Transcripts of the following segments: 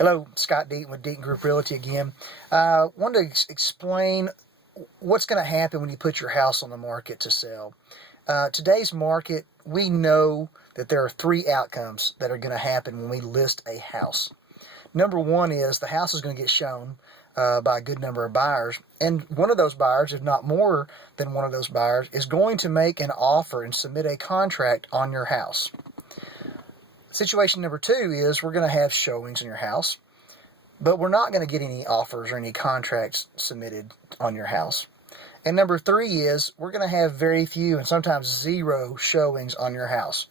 Hello, Scott Deaton with Deaton Group Realty again. Wanted to explain what's going to happen when you put your house on the market to sell. Today's market, we know that there are three outcomes that are going to happen when we list a house. Number one is the house is going to get shown by a good number of buyers, and one of those buyers, if not more than one of those buyers, is going to make an offer and submit a contract on your house. Situation number two is we're going to have showings in your house, but we're not going to get any offers or any contracts submitted on your house. And number three is we're going to have very few and sometimes zero showings on your house.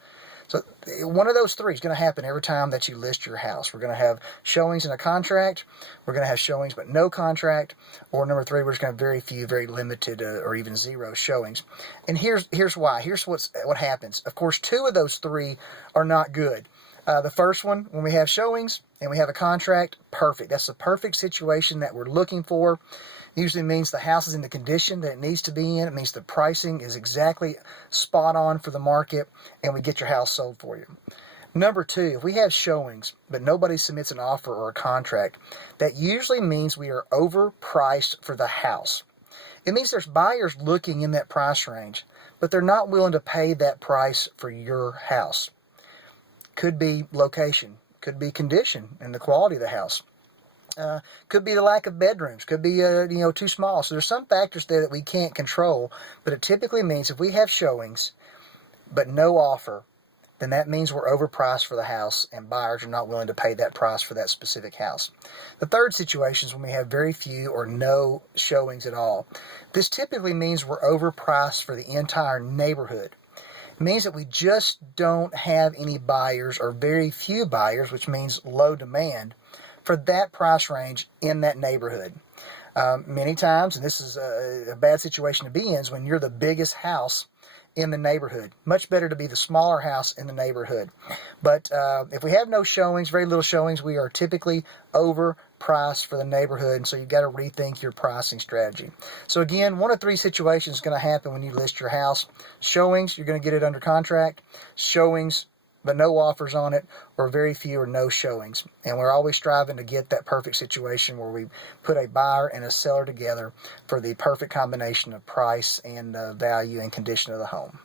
So one of those three is going to happen every time that you list your house. We're going to have showings and a contract. We're going to have showings but no contract. Or number three, we're just going to have very few, very limited, or even zero showings. And here's why. Here's what happens. Of course, two of those three are not good. The first one, when we have showings and we have a contract, perfect. That's the perfect situation that we're looking for. Usually means the house is in the condition that it needs to be in. It means the pricing is exactly spot on for the market, and we get your house sold for you. Number two, if we have showings, but nobody submits an offer or a contract, that usually means we are overpriced for the house. It means there's buyers looking in that price range, but they're not willing to pay that price for your house. Could be location, could be condition and the quality of the house. Could be the lack of bedrooms, could be too small. So there's some factors there that we can't control, but it typically means if we have showings but no offer, then that means we're overpriced for the house and buyers are not willing to pay that price for that specific house. The third situation is when we have very few or no showings at all. This typically means we're overpriced for the entire neighborhood. It means that we just don't have any buyers or very few buyers, which means low demand, for that price range in that neighborhood. Many times, and this is a bad situation to be in, is when you're the biggest house in the neighborhood. Much better to be the smaller house in the neighborhood. But if we have no showings, very little showings, we are typically overpriced for the neighborhood, and so you've got to rethink your pricing strategy. So again, one of three situations is going to happen when you list your house. Showings, you're going to get it under contract. Showings, but no offers on it, or very few or no showings. And we're always striving to get that perfect situation where we put a buyer and a seller together for the perfect combination of price and value and condition of the home.